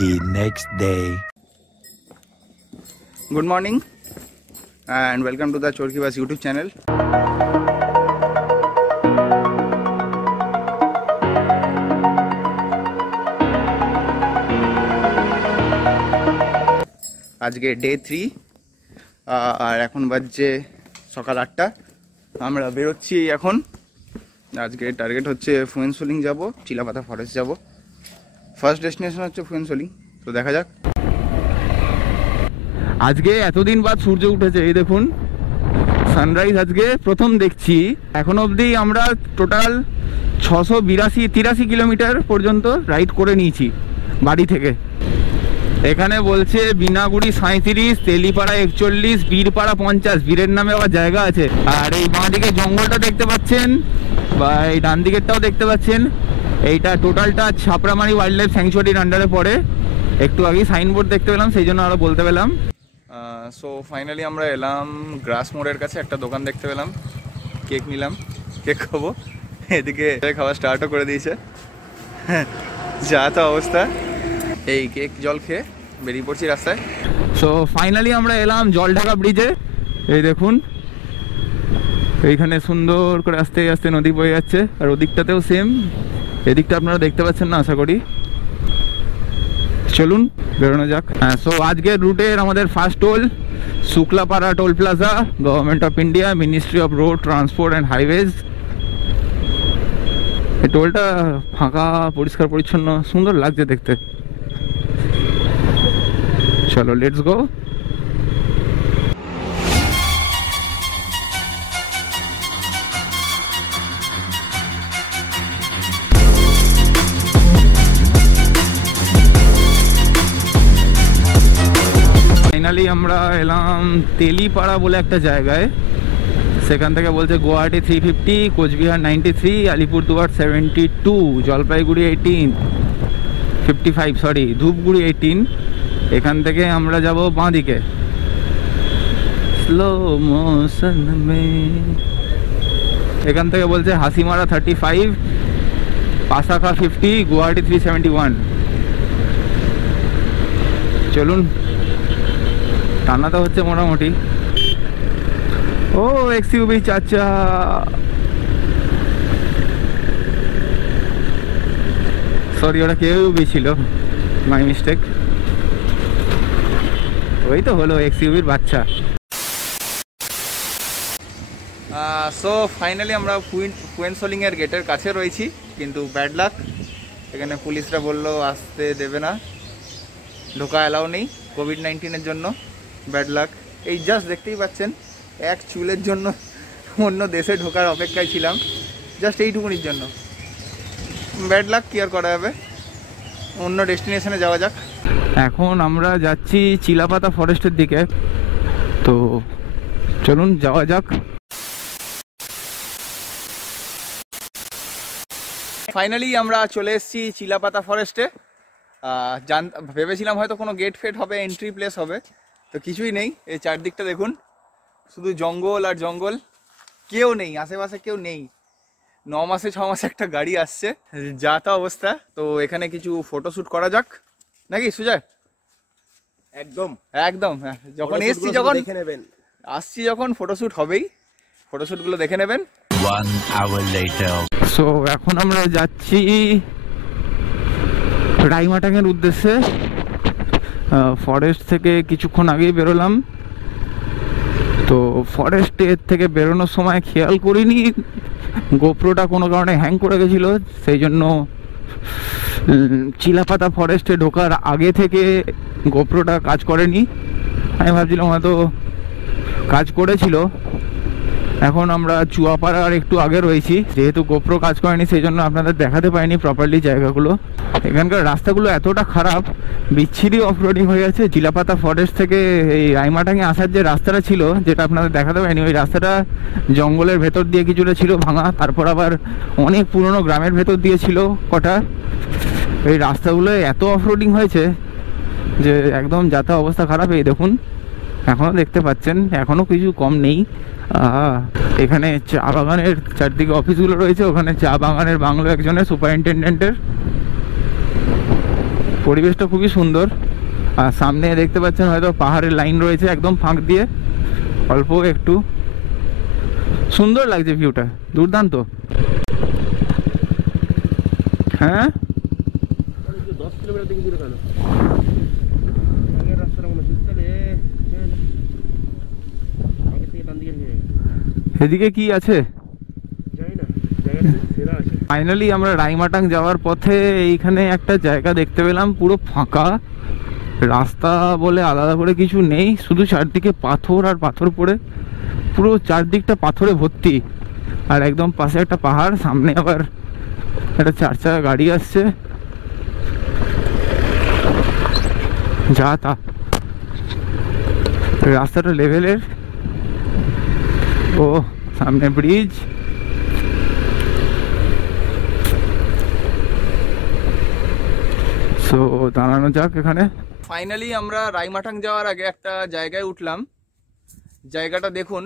the next day. Good morning and welcome to the Chorki Bus YouTube channel. আজকে day 3 আর এখন বাজছে সকাল 8টা। আমরা বেরোচ্ছি এখন। আজকে টার্গেট হচ্ছে ফুয়েনসোলিং যাব, চিলাপাতা ফরেস্ট যাব। ফার্স্ট ডেস্টিনেশন হচ্ছে ফুয়েনসোলিং, তো দেখা যাক। আজকে এতদিন বাদ সূর্য উঠেছে, এই দেখুন সানরাইজ আজকে প্রথম দেখছি। এখন অবধি আমরা টোটাল 683 কিলোমিটার পর্যন্ত রাইড করে নিয়েছি বাড়ি থেকে। এখানে বলছে বিনাগুড়ি 37, তেলিপাড়া 41, বীরপাড়া 50, বীরের নামে আবার জায়গা আছে। আর এই বাঁ দিকে জঙ্গলটা দেখতে পাচ্ছেন বা এই ডান দিকেরটাও দেখতে পাচ্ছেন, এইটা টোটালটা ছাপড়ামারি ওয়াইল্ড লাইফ স্যাংচুয়ারির আন্ডারে পড়ে। একটু আগেই সাইনবোর্ড দেখতে পেলাম, সেই জন্য আরও বলতে পেলাম। সো ফাইনালি আমরা এলাম গ্রাস মোড়ের কাছে, একটা দোকান দেখতে পেলাম, কেক নিলাম, কেক খাবো। এদিকে খাওয়া স্টার্টও করে দিয়েছে, যা তো অবস্থা। এই কেক জল খেয়ে বেরিয়ে পড়ছি রাস্তায়। সো ফাইনালি আমরা এলাম জলঢাকা ব্রিজে। এই দেখুন এইখানে সুন্দর করে আস্তে আস্তে নদী বয়ে যাচ্ছে, আর ওদিকটাতেও সেম। এদিকটা আপনারা দেখতে পাচ্ছেন না আশা করি। চলুন বেরোনো যাক। সো আজকের রুটের আমাদের first toll Shuklapara toll plaza, government of India, ministry of road transport and highways. এই টোলটা ফাঁকা, পরিষ্কার পরিচ্ছন্ন, সুন্দর লাগছে দেখতে। চলো লেটস গো। ফাইনালি আমরা এলাম তেলিপাড়া বলে একটা জায়গায়। সেখান থেকে বলছে গুয়াহাটি 350, কোচবিহার 93, আলিপুরদুয়ার 72, জলপাইগুড়ি 55 ধূপগুড়ি 18। এখান থেকে আমরা যাব বাঁ দিকে স্লো মোশন মে। এখান থেকে বলছে হাসিমারা 35, পাসাকা 50, গুয়াহাটি 371। চলুন, টানা তো হচ্ছে মোটামুটি। ও এক্সইউভি চাচা, সরি ওটা কেউভি ছিল, মাই মিস্টেক। ওই তো হলো এক্সইউভির বাচ্চা। সো ফাইনালি আমরা ফুয়েনসোলিং এর গেটের কাছে রয়েছি, কিন্তু ব্যাড লাক, এখানে পুলিশরা বললো আসতে দেবে না, ঢোকা অ্যালাউ নেই কোভিড-19-এর জন্য। Bad luck. এই জাস্ট দেখতেই পাচ্ছেন, এক চুলের জন্য অন্য দেশে ঢোকার অপেক্ষায় ছিলাম, জাস্ট এইটুকুনির জন্য। ব্যাড লাক, কি আর করা যাবে, অন্য ডেস্টিনেশনে যাওয়া যাক। এখন আমরা যাচ্ছি চিলাপাতা ফরেস্টের দিকে, তো চলুন যাওয়া যাক। ফাইনালি আমরা চলে এসেছি চিলাপাতা ফরেস্টে। ভেবেছিলাম হয়তো কোনো গেট ফেট হবে, এন্ট্রি প্লেস হবে, তো কিছুই নেই। এই চারদিকটা দেখুন, শুধু জঙ্গল আর জঙ্গল, কেউ নেই আশেপাশে, কেউ নেই। 9 মাসে 6 মাসে একটা গাড়ি আসছে, যা তা অবস্থা। তো এখানে কিছু ফটোশ্যুট করা যাক নাকি সুজয়? একদম একদম, যখন এসছি, যখন আসছি, যখন ফটোশ্যুট হবেই, ফটোশ্যুটগুলো দেখে নেবেন। 1 hour later. সো এখন আমরা যাচ্ছি রাইমাটাংয়ের উদ্দেশ্যে। ফরেস্ট থেকে কিছুক্ষণ আগেই বেরোলাম, তো ফরেস্টের থেকে বেরোনোর সময় খেয়াল করিনি গোপ্রোটা কোনো কারণে হ্যাং করে গেছিলো, সেই জন্য চিলাপাতা ফরেস্টে ঢোকার আগে থেকে গোপ্রোটা কাজ করেনি। আমি ভাবছিলাম হয়তো কাজ করেছিল। এখন আমরা চুয়াপাড়ার একটু আগে রয়েছি, যেহেতু গোপ্রো কাজ করেনি সেই জন্য আপনাদের দেখাতে পারিনি প্রপারলি জায়গাগুলো। এখানকার রাস্তাগুলো এতটা খারাপ, বিচ্ছিরি অফরোডিং হয়ে গেছে। চিলাপাতা ফরেস্ট থেকে এই রাইমাটাংয়ে আসার যে রাস্তাটা ছিল, যেটা আপনাদের দেখাতে পারিনি, ওই রাস্তাটা জঙ্গলের ভেতর দিয়ে কিছুটা ছিল ভাঙা, তারপর আবার অনেক পুরনো গ্রামের ভেতর দিয়ে ছিল কটা। এই রাস্তাগুলো এত অফরোডিং হয়েছে যে একদম যাতা অবস্থা খারাপ। এই দেখুন, এখনও দেখতে পাচ্ছেন, এখনও কিছু কম নেই। এখানে চা বাগানের চারদিকে অফিসগুলো রয়েছে, ওখানে চা বাগানের বাংলো একজনের সুপারিনটেন্ডেন্টের। পরিবেশটা খুবই সুন্দর। আর সামনে দেখতে পাচ্ছেন হয়তো পাহাড়ের লাইন রয়েছে একদম ফাঁক দিয়ে, অল্প একটু সুন্দর লাগছে ভিউটা, দুর্দান্ত। হ্যাঁ 10 কিলোমিটার দিকে দূরে কেন আগের রাস্তাটা মনে হচ্ছে রে আগে থেকে ডান দিকে নিয়ে এদিকে কি আছে যাই না, জায়গাটা সেরা আছে। ফাইনালি আমরা রাইমাটাং যাওয়ার পথে এইখানে একটা জায়গা দেখতে পেলাম, পুরো ফাঁকা রাস্তা বলে আলাদা করে কিছু নেই, শুধু চারদিকে পাথর আর পাথর পড়ে, পুরো চারদিকটা পাথরে ভর্তি। আর একদম পাশে একটা পাহাড়, সামনে আবার একটা 4 চাকা গাড়ি আসছে, যা তা রাস্তাটা লেভেলের। ও সামনে ব্রিজ, সো দাঁড়ানো যাক এখানে। ফাইনালি আমরা রাইমাটাং যাওয়ার আগে একটা জায়গায় উঠলাম, জায়গাটা দেখুন।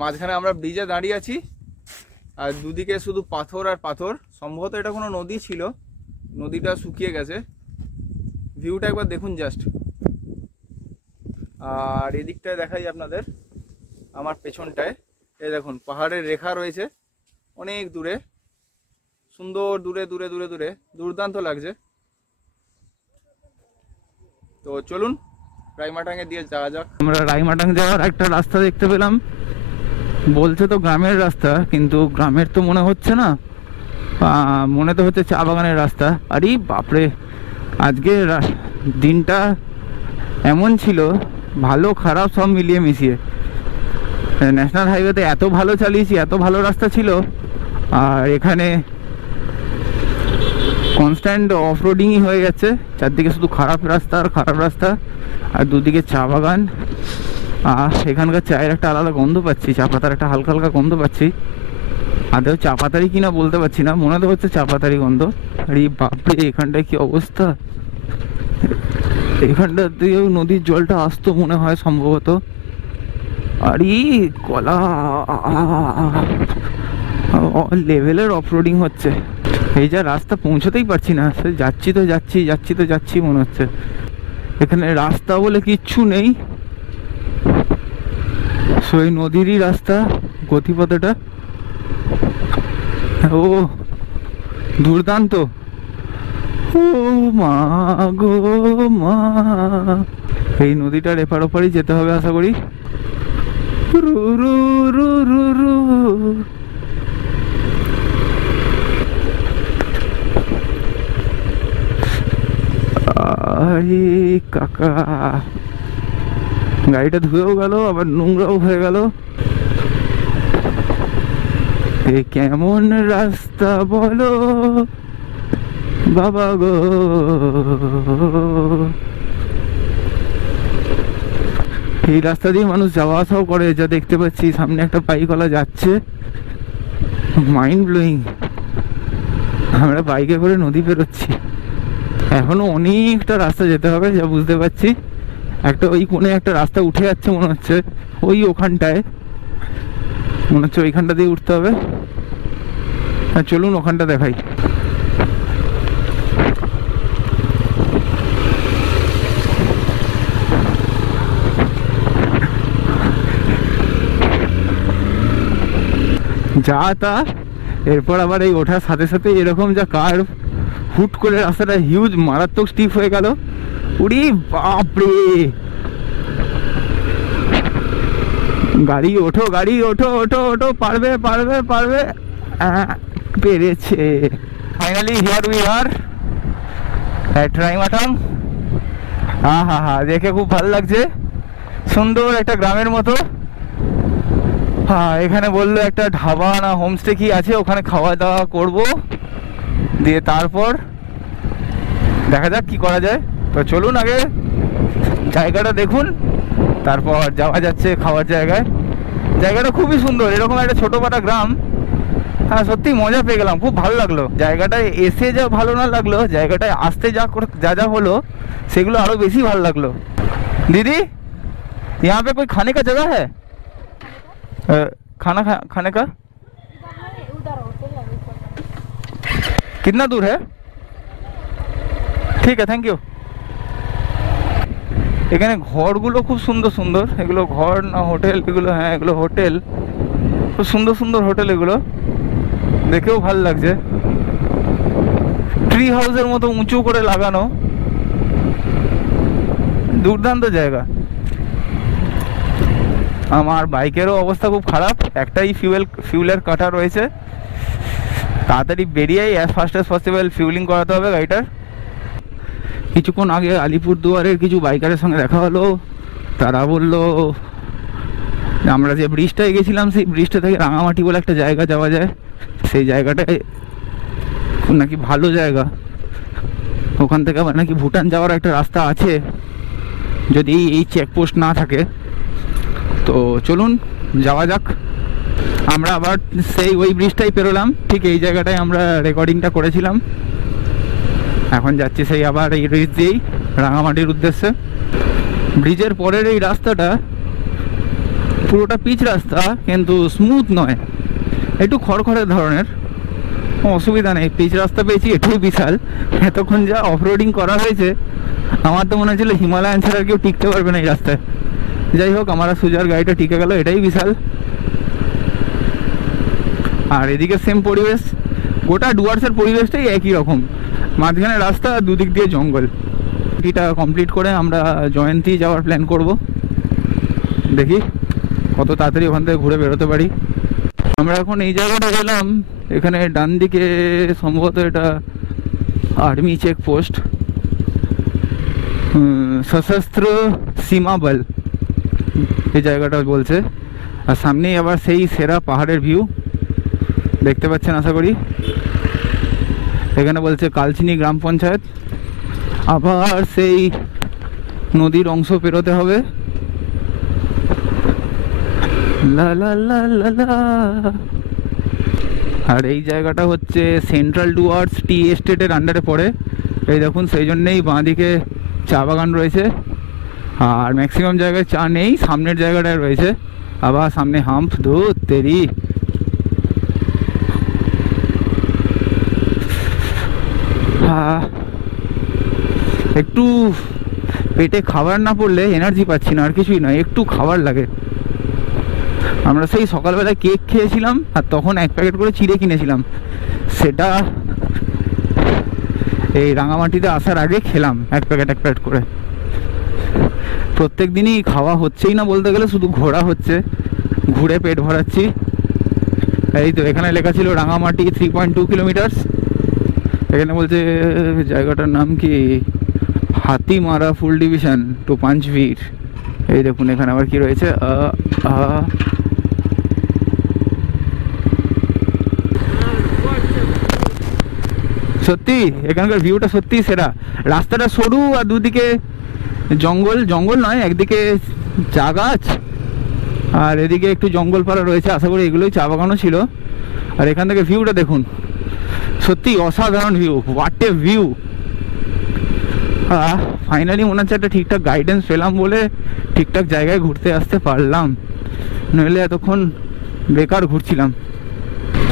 মাঝখানে আমরা ব্রিজে দাঁড়িয়ে আছি আর দুদিকে শুধু পাথর আর পাথর, সম্ভবত এটা কোনো নদী ছিল, নদীটা শুকিয়ে গেছে। ভিউটা একবার দেখুন জাস্ট। আর এদিকটায় দেখাই আপনাদের, আমার পেছনটায় এই দেখুন পাহাড়ের রেখা রয়েছে অনেক দূরে, সুন্দর দূরে দূরে দূরে দূরে, দুর্দান্ত লাগছে। তো চলুন রাইমাটাং এর দিয়ে যাওয়া যাক। আমরা রাইমাটাং যাওয়ার একটা রাস্তা দেখতে পেলাম, বলছে তো গ্রামের রাস্তা, কিন্তু গ্রামের তো মনে হচ্ছে না, মনে তো হচ্ছে চা বাগানের রাস্তা। আরে বাপরে, আজকে দিনটা এমন ছিল, ভালো খারাপ সব মিলিয়ে মিশিয়ে। ন্যাশনাল হাইওয়েতে এত ভালো চালিয়েছি, এত ভালো রাস্তা ছিল, আর এখানে কনস্ট্যান্ট অফ রোডিংই হয়ে গেছে, চারদিকে শুধু খারাপ রাস্তা আর খারাপ রাস্তা, আর দুদিকে চা বাগান। আর এখানকার চায়ের একটা আলাদা গন্ধ পাচ্ছি, চা পাতার একটা হালকা হালকা গন্ধ পাচ্ছি। আদৌ চা পাতারই কিনা বলতে পারছি না, মনে তো হচ্ছে চা পাতারই গন্ধ। আরে বাপরে, এখানটায় কি অবস্থা! এখানটা দিয়েও নদীর জলটা আসতো মনে হয় সম্ভবত। আরে কলা লেভেলের অফরোডিং হচ্ছে। এই যা রাস্তা পৌঁছতেই পারছি না, যাচ্ছি তো যাচ্ছি, যাচ্ছি তো যাচ্ছি মনে হচ্ছে। এখানে রাস্তা বলে কিচ্ছু নেই, সেই নদীরই রাস্তা, গতিপথটা। ও দুর্দান্ত, ও মা গো মা। এই নদীটার এপার ওপারই যেতে হবে আশা করি। রু রু রু রু রু। আরে কাকা, গাড়িটা ধুয়েও গেল আবার নোংরাও হয়ে গেল। এ কেমন রাস্তা বলো বাবা গো। এই রাস্তা দিয়ে মানুষ যাওয়া আসাও করে, যা দেখতে পাচ্ছি। সামনে একটা বাইকওয়ালা যাচ্ছে, মাইন্ড ব্লোয়িং। আমরা বাইকে করে নদী পেরোচ্ছি, এখনো অনেকটা রাস্তা যেতে হবে যা বুঝতে পারছি। একটা ওই কোণে একটা রাস্তা উঠে যাচ্ছে মনে হচ্ছে, ওই ওখানটায় মনে হচ্ছে ওইখানটা দিয়ে উঠতে হবে। হ্যাঁ চলুন ওখানটা দেখাই। যা তা, এরপর আবার এই ওঠার সাথে সাথে এরকম যা কার্ভ, হুট করে রাস্তাটা হিউজ মারাত্মক স্টিপ হয়ে গেল। উড়ি বাপরে, গাড়ি ওঠো, গাড়ি ওঠো ওঠো ওঠো, পারবে পারবে পারবে, পেরেছে। ফাইনালি হিয়ার উই আর এট রাইমাটাং। হ্যাঁ হ্যাঁ হ্যাঁ, দেখে খুব ভালো লাগছে, সুন্দর একটা গ্রামের মতো। হ্যাঁ, এখানে বললো একটা ধাবা না হোমস্টে কি আছে, ওখানে খাওয়া দাওয়া করব, দিয়ে তারপর দেখা যাক কি করা যায়। তো চলুন আগে জায়গাটা দেখুন, তারপর যাওয়া যাচ্ছে খাওয়ার জায়গায়। জায়গাটা খুবই সুন্দর, এরকম একটা ছোটোখাটো গ্রাম। হ্যাঁ সত্যি মজা পেয়ে গেলাম, খুব ভালো লাগলো। জায়গাটায় এসে যা ভালো না লাগলো, জায়গাটায় আসতে যা যা হলো সেগুলো আরও বেশি ভালো লাগলো। दीदी यहाँ पे कोई खाने का जगह है? खाने का कितना दूर है? ঠিক আছে, থ্যাংক ইউ। এখানে ঘরগুলো খুব সুন্দর সুন্দর, এগুলো ঘর না হোটেল এগুলো? হ্যাঁ এগুলো হোটেল, খুব সুন্দর সুন্দর হোটেল, এগুলো দেখেও ভালো লাগছে। ট্রি হাউসের মতো উঁচু করে লাগানো, দুর্দান্ত জায়গা। আমার বাইকেরও অবস্থা খুব খারাপ, একটাই ফিউলের কাটা রয়েছে, তাড়াতাড়ি বেরিয়েই as fast as possible fuelling করাতে হবে গাড়িটার। কিছুক্ষণ আগে আলিপুরদুয়ারের কিছু বাইকারের সঙ্গে দেখা হলো, তারা বললো আমরা যে ব্রিজটায় গেছিলাম সেই ব্রিজটা থেকে রাঙামাটি বলে একটা জায়গা যাওয়া যায়, সেই জায়গাটায় নাকি ভালো জায়গা, ওখান থেকে আবার নাকি ভুটান যাওয়ার একটা রাস্তা আছে যদি এই চেকপোস্ট না থাকে। তো চলুন যাওয়া যাক। আমরা আবার সেই ওই ব্রিজটাই পেরোলাম, ঠিক এই জায়গাটায় আমরা রেকর্ডিংটা করেছিলাম। এখন যাচ্ছি সেই আবার এই ব্রিজ দিয়েই রাঙামাটির উদ্দেশ্যে। ব্রিজের পরের এই রাস্তাটা পুরোটা পিচ রাস্তা, কিন্তু স্মুথ নয়, একটু খড়খড়ে ধরনের। অসুবিধা নেই, পিচ রাস্তা পেয়েছি, এটাই বিশাল। এতক্ষণ যা অফরোডিং করা হয়েছে আমার তো মনে হচ্ছিল হিমালয়ান ছাড়া কেউ টিকতে পারবে না এই রাস্তায়। যাই হোক, আমার সুজার গাড়িটা টিকে গেল, এটাই বিশাল। আর এদিকে সেম পরিবেশ, গোটা ডুয়ার্সের পরিবেশটাই একই রকম, মাঝখানে রাস্তা, দুদিক দিয়ে জঙ্গল। এটা কমপ্লিট করে আমরা জয়ন্তী যাওয়ার প্ল্যান করব, দেখি কত তাড়াতাড়ি ওখান থেকে ঘুরে বেরোতে পারি। আমরা এখন এই জায়গাটা গেলাম, এখানে ডান দিকে সম্ভবত এটা আর্মি চেকপোস্ট, সশস্ত্র সীমা বল এই জায়গাটা বলছে। আর সামনেই আবার সেই সেরা পাহাড়ের ভিউ দেখতে পাচ্ছেন আশা করি। এখানে বলছে কালচিনি গ্রাম পঞ্চায়েত, আবার সেই নদীর অংশ পেরোতে হবে। লা লা লা লা লা। আর এই জায়গাটা হচ্ছে সেন্ট্রাল ডুয়ার্স টি এস্টেটের আন্ডারে পড়ে। এই দেখুন, সেই জন্যেই বাঁদিকে চা বাগান রয়েছে, আর ম্যাক্সিমাম জায়গায় চা নেই, সামনের জায়গাটায় রয়েছে। আবার সামনে হাম্প, ধুত তেরি। একটু পেটে খাবার না পড়লে এনার্জি পাচ্ছি না, আর কিছুই না, একটু খাবার লাগে। আমরা সেই সকালবেলায় কেক খেয়েছিলাম, আর তখন 1 প্যাকেট করে চিড়ে কিনেছিলাম, সেটা এই রাঙামাটিতে আসার আগে খেলাম 1 প্যাকেট করে। প্রত্যেক দিনই খাওয়া হচ্ছেই না বলতে গেলে, শুধু ঘোরা হচ্ছে, ঘুরে পেট ভরাচ্ছি। এই তো এখানে লেখা ছিল রাঙামাটি 3.2 কিলোমিটার্স। এখানে বলছে জায়গাটার নাম কি, হাতিমারা ফুল ডিভিশন টু পাঞ্চভীর। এই দেখুন এখানে আবার কি রয়েছে, সত্যি এখানকার ভিউটা সত্যি সেরা। রাস্তাটা সরু আর দুদিকে জঙ্গল, জঙ্গল নয়, একদিকে চা গাছ আর এদিকে একটু জঙ্গল পাড়া রয়েছে, আশা করি এগুলোই চা বাগানও ছিল। আর এখান থেকে ভিউটা দেখুন, সত্যি অসাধারণ view, what a view. Finally মনে হচ্ছে একটা ঠিকঠাক গাইডেন্স পেলাম বলে ঠিকঠাক জায়গায় ঘুরতে আসতে পারলাম, নইলে এতক্ষণ বেকার ঘুরছিলাম।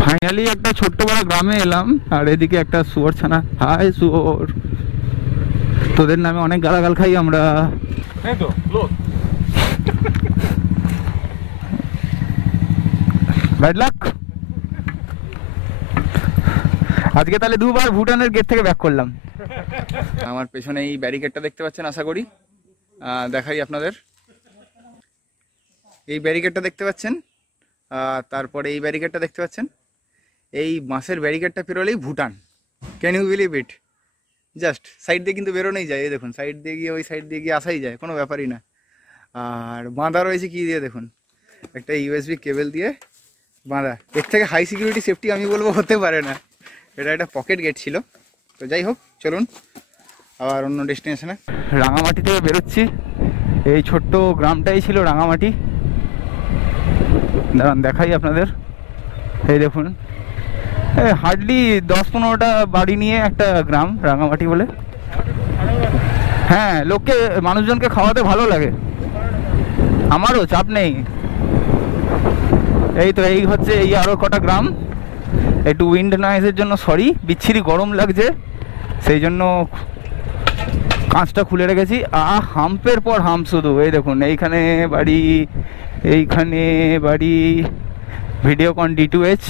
ফাইনালি একটা ছোট্ট বড় গ্রামে এলাম, আর এদিকে একটা শুয়োর ছানা। হাই শুয়োর, তোদের নামে অনেক গালাগাল খাই আমরা। Bad luck. আজকে তাহলে 2 বার ভুটানের গেট থেকে ব্যাক করলাম। আমার পেছনে এই ব্যারিকেডটা দেখতে পাচ্ছেন আশা করি, দেখাই আপনাদের। এই ব্যারিকেডটা দেখতে পাচ্ছেন, তারপরে এই ব্যারিকেডটা দেখতে পাচ্ছেন। এই বাঁশের ব্যারিকেডটা পেরোলেই Bhutan. Can you believe it? Just side দিয়ে কিন্তু বেরোনোই যায়, এই দেখুন সাইড দিয়ে গিয়ে ওই সাইড দিয়ে গিয়ে আসাই যায়, কোনো ব্যাপারই না। আর বাঁধা রয়েছে কি দিয়ে দেখুন, একটা ইউএসবি কেবল দিয়ে বাঁধা। এর থেকে হাই সিকিউরিটি সেফটি আমি বলবো হতে পারে না। এটা একটা পকেট গেট ছিল। তো যাই হোক, চলুন আবার অন্য ডেস্টিনেশনে। রাঙামাটি থেকে বেরোচ্ছি, এই ছোট্ট গ্রামটাই ছিল রাঙামাটি। দাঁড়ান দেখাই আপনাদের। এই দেখুন, হার্ডলি 10-15টা বাড়ি নিয়ে একটা গ্রাম রাঙামাটি বলে। হ্যাঁ, লোককে মানুষজনকে খাওয়াতে ভালো লাগে, আমারও চাপ নেই। এই তো এই হচ্ছে এই আরও কটা গ্রাম। একটু উইন্ড নয়েজের জন্য সরি, বিচ্ছিরি গরম লাগছে, সেই জন্য কাঁচটা খুলে রেখেছি। হাম্পের পর হাম্প শুধু। এই দেখুন, এইখানে বাড়ি, এইখানে বাড়ি, ভিডিওকন D2H,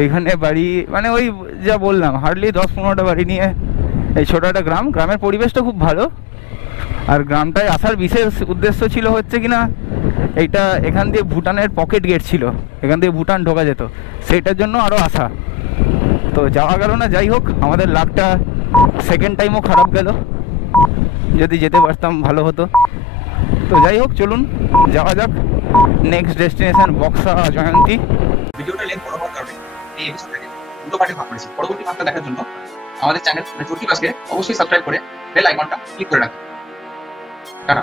এইখানে বাড়ি, মানে ওই যা বললাম হার্ডলি 10-15টা বাড়ি নিয়ে এই ছোটো একটা গ্রাম। গ্রামের পরিবেশটা খুব ভালো। আর গ্রামটায় আসার বিশেষ উদ্দেশ্য ছিল হচ্ছে কিনা, এইটা এখান দিয়ে ভুটানের পকেট গেট ছিল, এখান দিয়ে ভুটান ঢোকা যেত, সেইটার জন্য আরও আসা। তো যাওয়া গেল না। যাই হোক, আমাদের লাকটা সেকেন্ড টাইমও খারাপ গেল, যদি যেতে পারতাম ভালো হতো। তো যাই হোক, চলুন যাওয়া যাক নেক্সট ডেস্টিনেশন বক্সা জয়ন্তী। ভিডিওটা লেন্থ বড় হওয়ার কারণে এই এপিসোডটাকে দুটো পার্টে ভাগ করেছি। পরবর্তী ভাগটা দেখার জন্য আমাদের চ্যানেল চুটকি বাসকে অবশ্যই সাবস্ক্রাইব করে বেল আইকনটা ক্লিক করে রাখুন। টাটা।